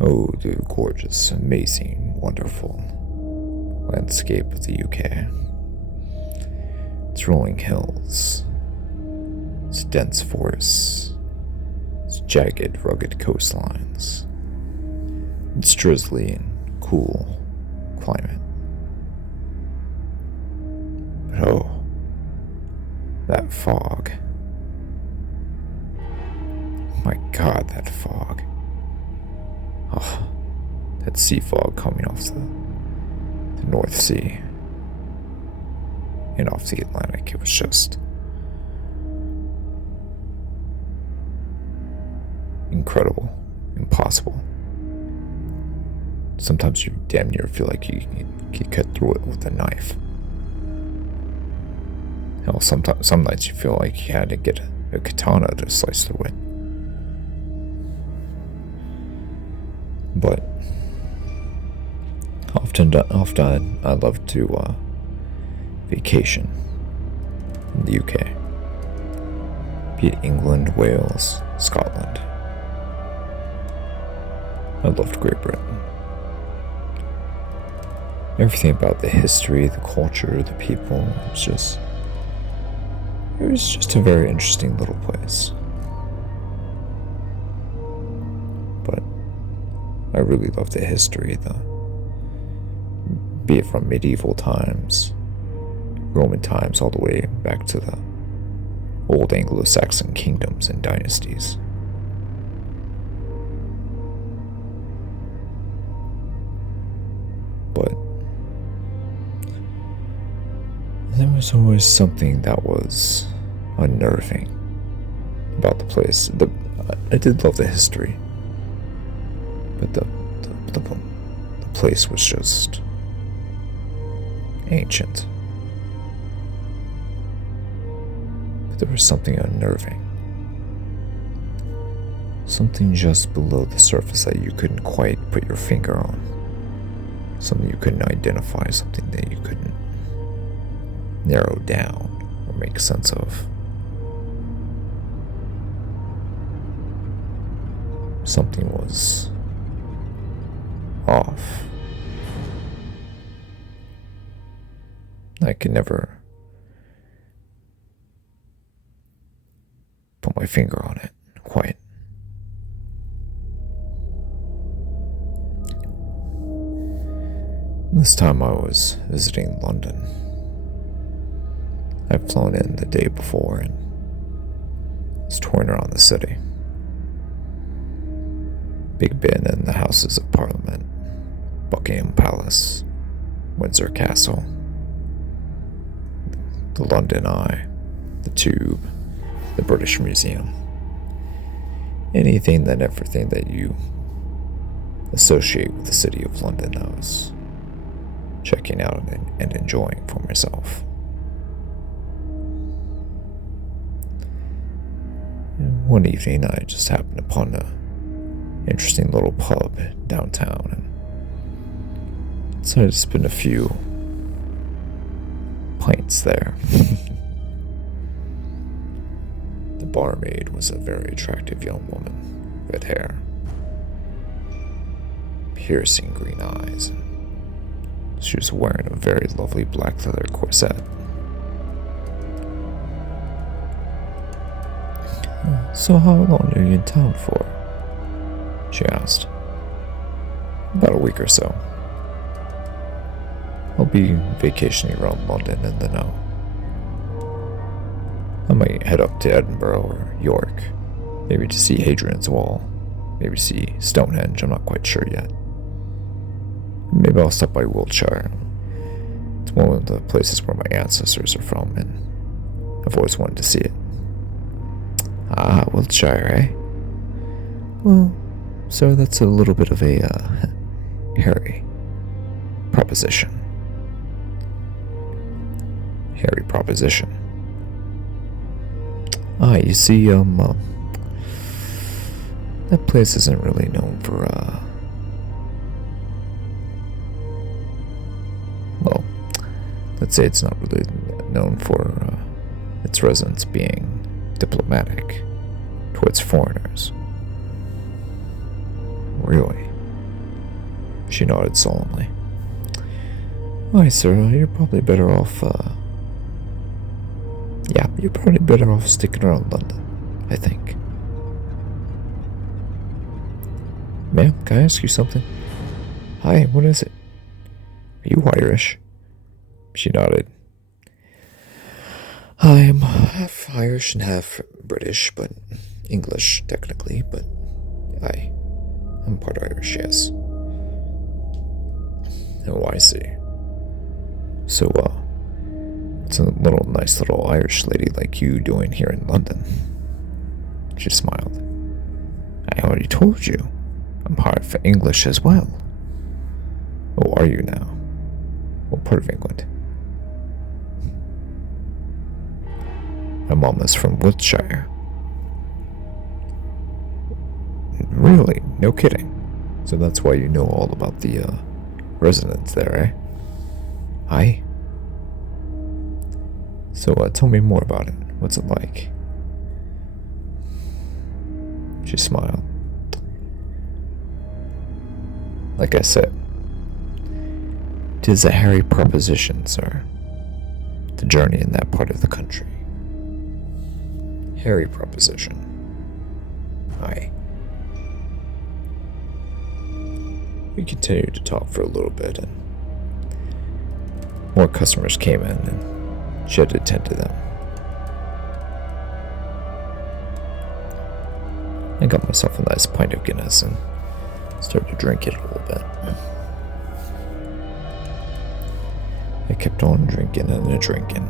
Oh, the gorgeous, amazing, wonderful landscape of the UK. Its rolling hills, its dense forests, its jagged, rugged coastlines, its drizzly and cool climate. But oh, that fog. My God, that fog. Oh, that sea fog coming off the North Sea and off the Atlantic. It was just incredible, impossible. Sometimes you damn near feel like you could cut through it with a knife. Hell, some nights you feel like you had to get a katana to slice through it. But often I love to vacation in the UK, be it England, Wales, Scotland. I loved Great Britain. Everything about the history, the culture, the people, it was just a very interesting little place. But I really love the history, be it from medieval times, Roman times, all the way back to the old Anglo-Saxon kingdoms and dynasties. But there was always something that was unnerving about the place. I did love the history, but the place was just ancient. But there was something unnerving. Something just below the surface that you couldn't quite put your finger on. Something you couldn't identify, something that you couldn't narrow down or make sense of. Something was off. I could never put my finger on it quite. This time I was visiting London. I'd flown in the day before and was touring around the city. Big Ben and the Houses of Parliament, Buckingham Palace, Windsor Castle, the London Eye, the Tube, the British Museum. Anything and everything that you associate with the city of London, I was checking out and enjoying for myself. And one evening, I just happened upon an interesting little pub downtown, and decided to spend a few pints there. The barmaid was a very attractive young woman, red hair, piercing green eyes, and she was wearing a very lovely black leather corset. "So how long are you in town for?" she asked. "About a week or so. I'll be vacationing around London and then I might head up to Edinburgh or York, maybe to see Hadrian's Wall, maybe to see Stonehenge, I'm not quite sure yet. Maybe I'll stop by Wiltshire. It's one of the places where my ancestors are from, and I've always wanted to see it." "Ah, Wiltshire, eh? Well, sir, that's a little bit of a hairy proposition." "Hairy proposition?" "Ah, you see, that place isn't really known for, well, let's say it's not really known for its residents being diplomatic towards foreigners." "Really?" She nodded solemnly. Why, sir, you're probably better off, yeah, you're probably better off sticking around London, I think. Ma'am, can I ask you something? Hi, what is it? Are you Irish? She nodded. I am half Irish and half British, but English, technically, but I'm part Irish, yes. Oh, I see. So, what's a nice little Irish lady like you doing here in London? She smiled. I already told you. I'm half English as well. Oh, are you now? What part of England? My mom is from Wiltshire. Really? No kidding. So that's why you know all about the, residents there, eh? Aye. So, tell me more about it. What's it like? She smiled. Like I said, 'tis a hairy proposition, sir. The journey in that part of the country. Hairy proposition. Aye. We continued to talk for a little bit, and more customers came in, and she had to attend to them. I got myself a nice pint of Guinness and started to drink it a little bit. I kept on drinking and drinking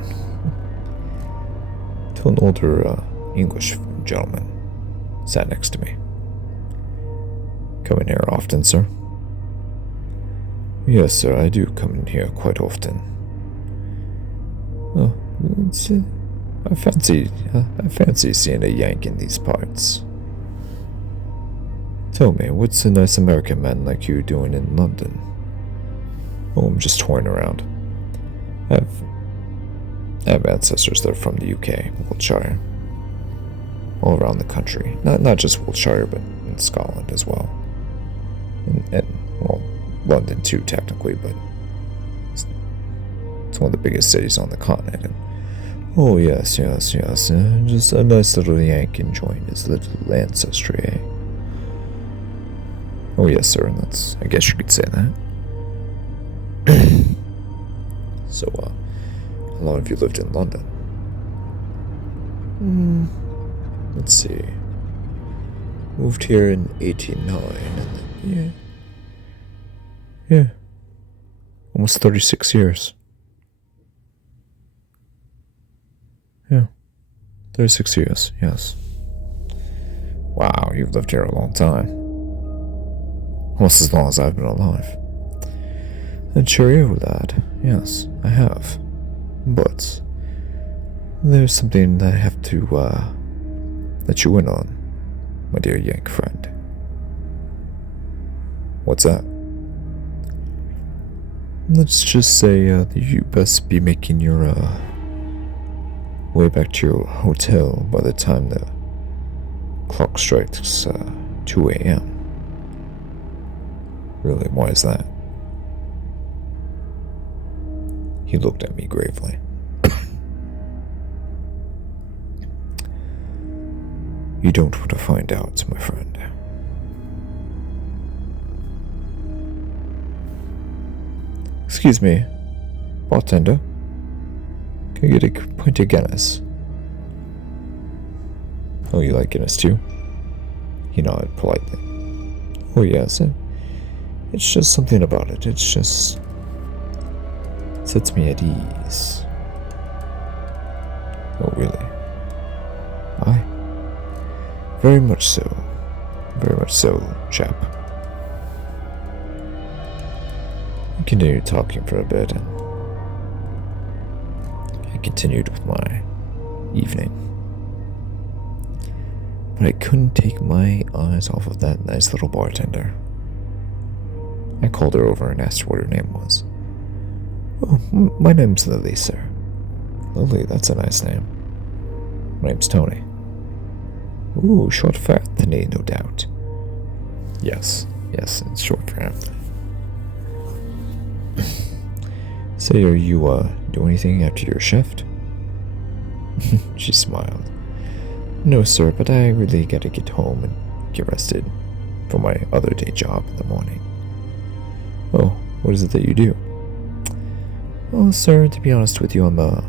till an older English gentleman sat next to me. Come in here often, sir? Yes, sir, I do come in here quite often. Oh, I fancy seeing a Yank in these parts. Tell me, what's a nice American man like you doing in London? Oh, I'm just touring around. I have ancestors that are from the UK, Wiltshire. All around the country. Not just Wiltshire, but in Scotland as well. And well, London too, technically, but it's one of the biggest cities on the continent. And, oh, yes. Just a nice little Yank enjoying his little ancestry, eh? Oh, yes, sir, and I guess you could say that. So, how long have you lived in London? Let's see. Moved here in 1809, and then, yeah. Almost 36 years. Yeah. 36 years, yes. Wow, you've lived here a long time. Almost as long as I've been alive. And cheerio, lad. Yes, I have. But there's something that I have to let you in on, my dear Yank friend. What's that? Let's just say that you best be making your way back to your hotel by the time the clock strikes 2 a.m. Really, why is that? He looked at me gravely. You don't want to find out, my friend. Excuse me, bartender. Can I get a pint of Guinness? Oh, you like Guinness too? He nodded politely. Oh, yes. It's just something about it. It's just sets me at ease. Oh, really? Aye. Very much so. Very much so, chap. We continued talking for a bit, and I continued with my evening. But I couldn't take my eyes off of that nice little bartender. I called her over and asked her what her name was. Oh, my name's Lily, sir. Lily, that's a nice name. My name's Tony. Ooh, short for Anthony, no doubt. Yes, it's short for Anthony. Say, are you, doing anything after your shift? She smiled. No, sir, but I really gotta get home and get rested for my other day job in the morning. Oh, what is it that you do? Well, sir, to be honest with you, I'm a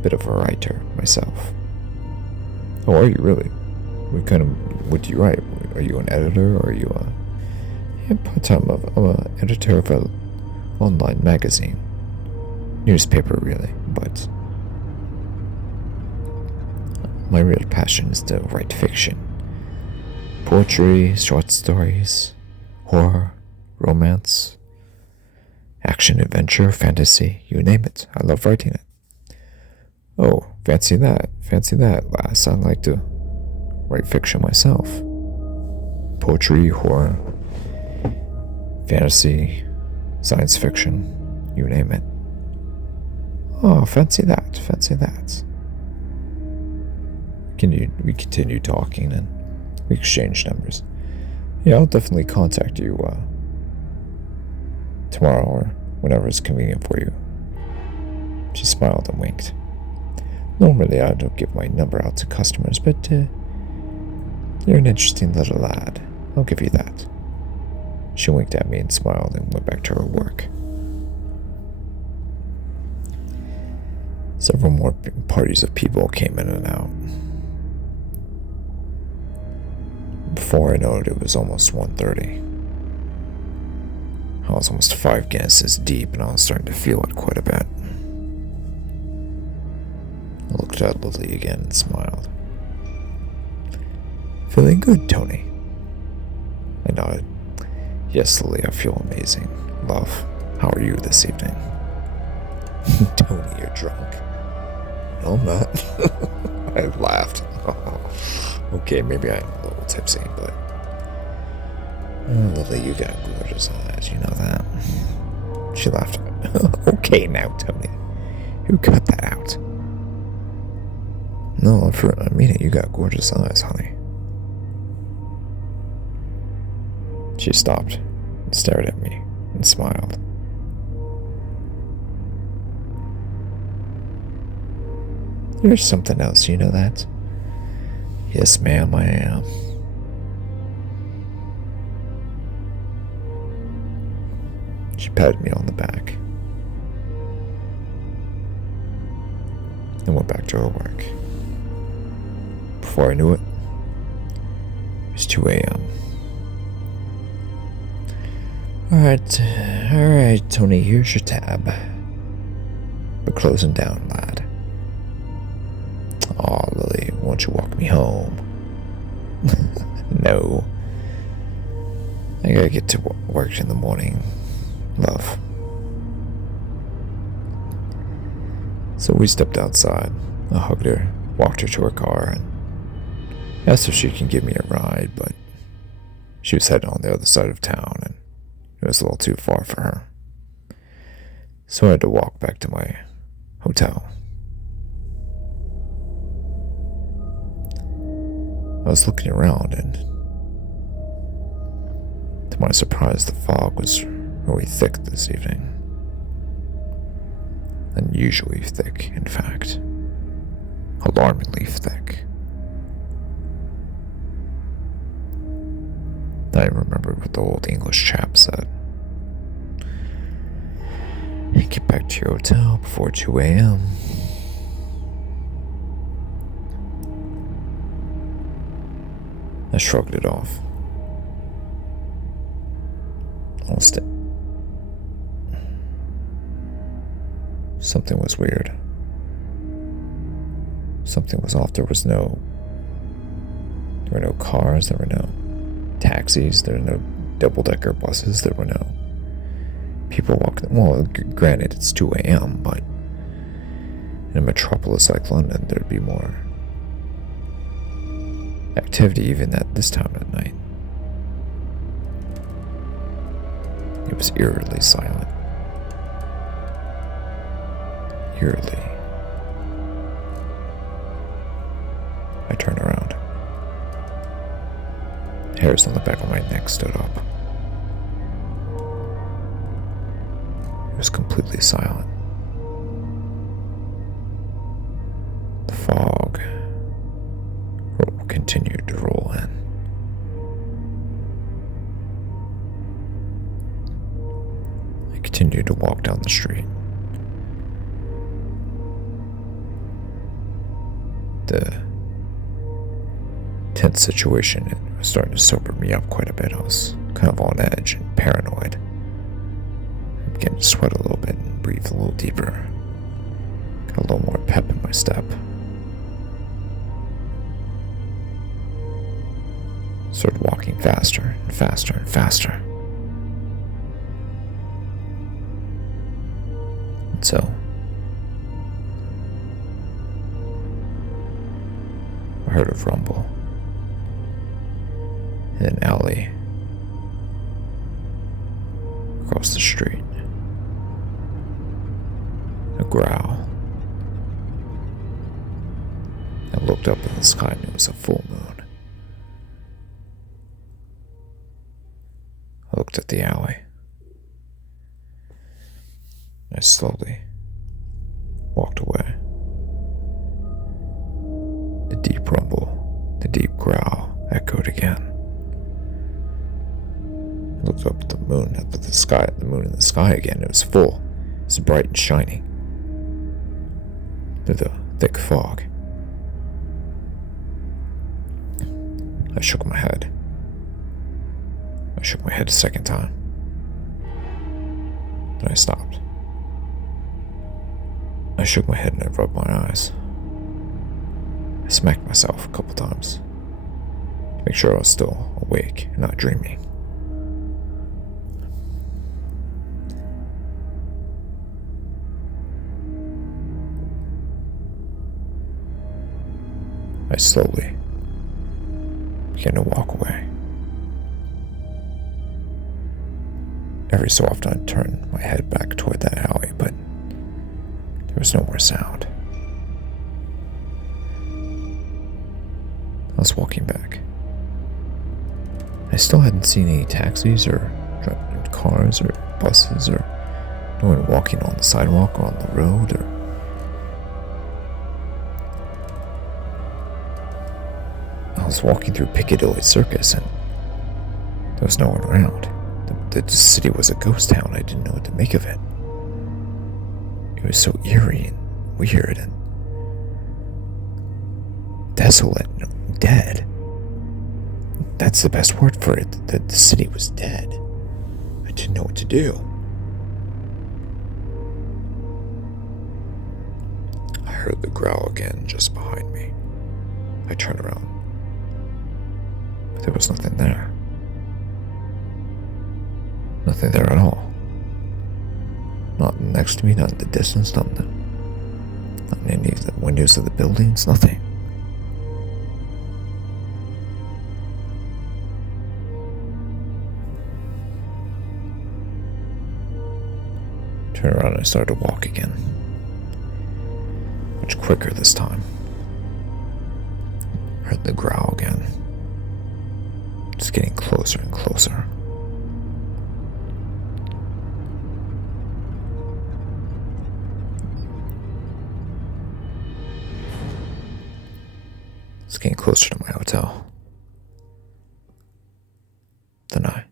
bit of a writer myself. Oh, are you really? What do you write? Are you an editor, or are you a... Yeah, part-time, I'm an editor of an online magazine. Newspaper, really, but... my real passion is to write fiction. Poetry, short stories, horror, romance, action, adventure, fantasy, you name it. I love writing it. Oh, fancy that, lass. I like to write fiction myself. Poetry, horror, fantasy, science fiction, you name it. Oh, fancy that. We continued talking and we exchanged numbers. Yeah, I'll definitely contact you tomorrow or whenever it's convenient for you. She smiled and winked. Normally I don't give my number out to customers, but you're an interesting little lad. I'll give you that. She winked at me and smiled and went back to her work. Several more parties of people came in and out. Before I knew it was almost 1:30. I was almost 5 Guinnesses deep, and I was starting to feel it quite a bit. I looked at Lily again and smiled. Feeling good, Tony? I nodded. Yes, Lily, I feel amazing. Love, how are you this evening? Tony, you're drunk. No, I'm not. I laughed. Okay, maybe I'm a little tipsy, but... Oh, Lily, you got gorgeous eyes, you know that. She laughed. Okay now, Tony. Who cut that out? No, I mean it, you got gorgeous eyes, honey. She stopped and stared at me and smiled. You're something else, you know that? Yes, ma'am, I am. She patted me on the back and went back to her work. Before I knew it, it was 2 a.m. Alright, Tony, here's your tab. We're closing down, lad. Aw, Lily, won't you walk me home? No. I gotta get to work in the morning, love. So we stepped outside. I hugged her, walked her to her car, and asked if she can give me a ride, but she was heading on the other side of town, and it was a little too far for her. So I had to walk back to my hotel. I was looking around, and to my surprise, the fog was really thick this evening. Unusually thick, in fact. Alarmingly thick. I remembered what the old English chap said. Get back to your hotel before 2 a.m. I shrugged it off. Something was weird. Something was off. There were no cars, there were no taxis, there were no double-decker buses, there were no people walking. Well, granted, it's 2 a.m., but in a metropolis like London, there'd be more activity even at this time of night. It was eerily silent. Eerily. I turned around. The hairs on the back of my neck stood up. It was completely silent. fog continued to roll in. I continued to walk down the street. The tense situation was starting to sober me up quite a bit. I was kind of on edge and paranoid. I began to sweat a little bit and breathe a little deeper. Got a little more pep in my step. Started walking faster and faster and faster. And so, I heard a rumble in an alley across the street. A growl. I looked up in the sky and it was a full moon. I looked at the alley. I slowly walked away. The deep rumble, the deep growl echoed again. I looked up at the moon in the sky again. It was full. It was bright and shining through the thick fog. I shook my head. I shook my head a second time. Then I stopped. I shook my head and I rubbed my eyes. I smacked myself a couple times to make sure I was still awake and not dreaming. I slowly began to walk away. Every so often I'd turn my head back toward that alley, but there was no more sound. I was walking back. I still hadn't seen any taxis or cars or buses or no one walking on the sidewalk or on the road or I was walking through Piccadilly Circus and there was no one around. The city was a ghost town. I didn't know what to make of it. It was so eerie and weird and desolate and dead. That's the best word for it. The city was dead. I didn't know what to do. I heard the growl again just behind me. I turned around. But there was nothing there. Nothing there at all. Not next to me, not in the distance, not in any of the windows of the buildings, nothing. Turned around and I started to walk again. Much quicker this time. Heard the growl again. Just getting closer and closer. It's getting closer to my hotel. Then I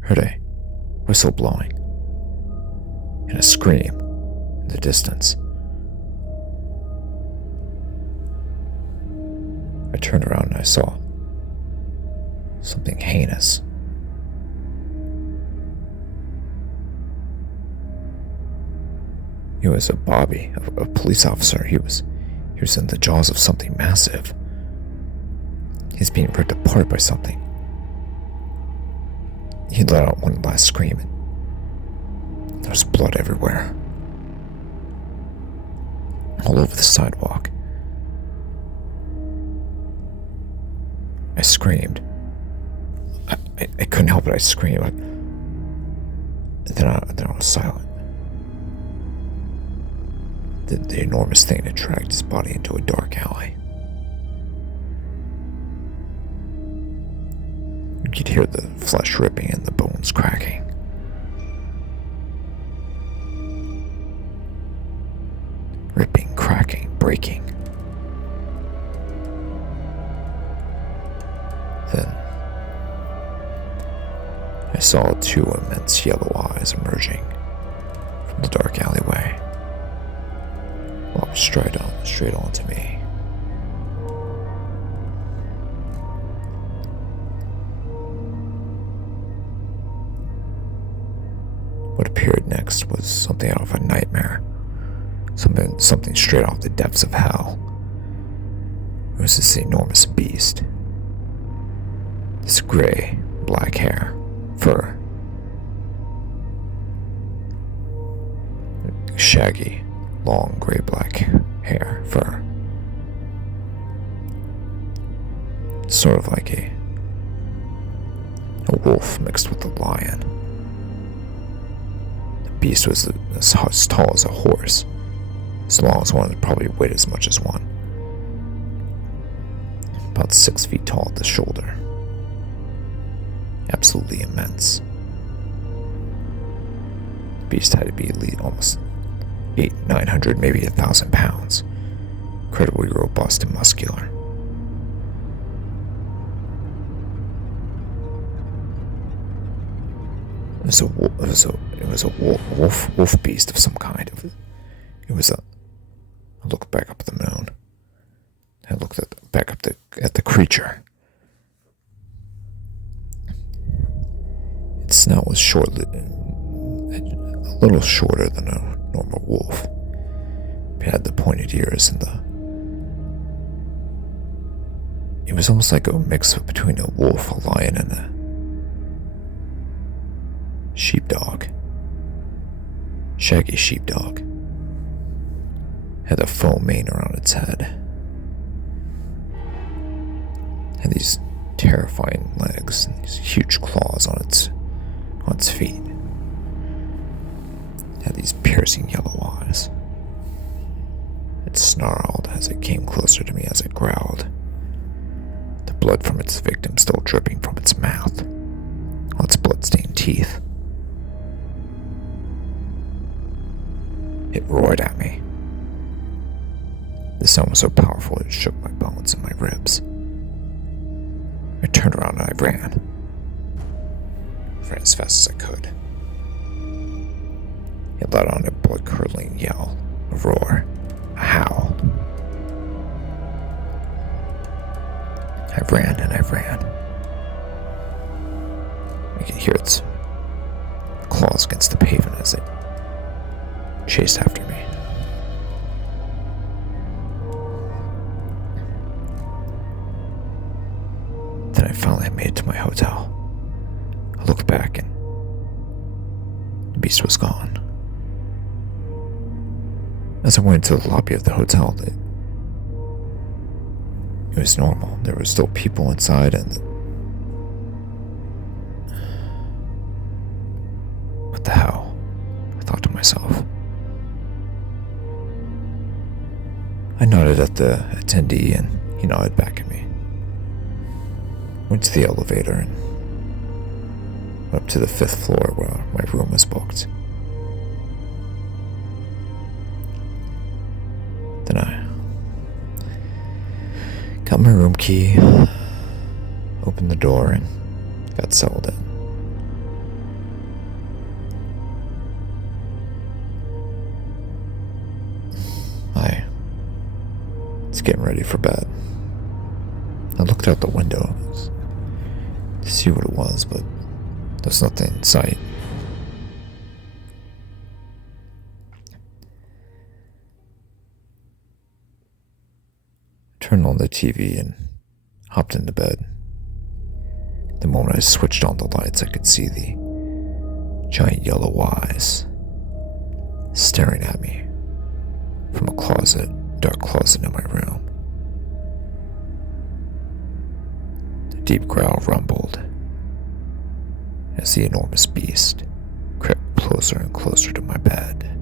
heard a whistle blowing and a scream in the distance. I turned around and I saw something heinous. It was a Bobby, a police officer. He was in the jaws of something massive. He's being ripped apart by something. He let out one last scream and there was blood everywhere. All over the sidewalk. I screamed. I couldn't help it. I screamed. Then I was silent. The enormous thing had dragged his body into a dark alley. You could hear the flesh ripping and the bones cracking. breaking. Then I saw two immense yellow eyes emerging from the dark alleyway, walked straight onto me. What appeared next was something out of a nightmare, something straight off the depths of hell. It was this enormous beast. This gray, black hair, fur, shaggy, long gray black hair, fur. Sort of like a wolf mixed with a lion. The beast was as tall as a horse, as long as one, and probably weighed as much as one. About 6 feet tall at the shoulder. Absolutely immense. The beast had to be at least almost 900, maybe 1,000 pounds. Incredibly robust and muscular. It was a wolf beast of some kind. I looked back up at the moon. I looked back up at the creature. Its snout was a little shorter than a normal wolf. It had the pointed ears and it was almost like a mix between a wolf, a lion, and a sheepdog. Shaggy sheepdog. Had a foam mane around its head. Had these terrifying legs and these huge claws on its feet. Had these piercing yellow eyes. It snarled as it came closer to me, as it growled, the blood from its victim still dripping from its mouth on its blood-stained teeth. It roared at me. The sound was so powerful it shook my bones and my ribs. I turned around and I ran. Ran as fast as I could. It let out a blood-curdling yell, a roar, a howl. I ran and I ran. I could hear its claws against the pavement as it chased after me. Then I finally made it to my hotel. I looked back and the beast was gone. As I went into the lobby of the hotel, it was normal. There were still people inside, and what the hell? I thought to myself. I nodded at the attendee and he nodded back at me. Went to the elevator and went up to the 5th floor where my room was booked. Then I got my room key, opened the door, and got settled in. I was getting ready for bed. I looked out the window to see what it was, but there's nothing in sight. Turned on the TV and hopped into bed. The moment I switched on the lights, I could see the giant yellow eyes staring at me from a dark closet in my room. The deep growl rumbled as the enormous beast crept closer and closer to my bed.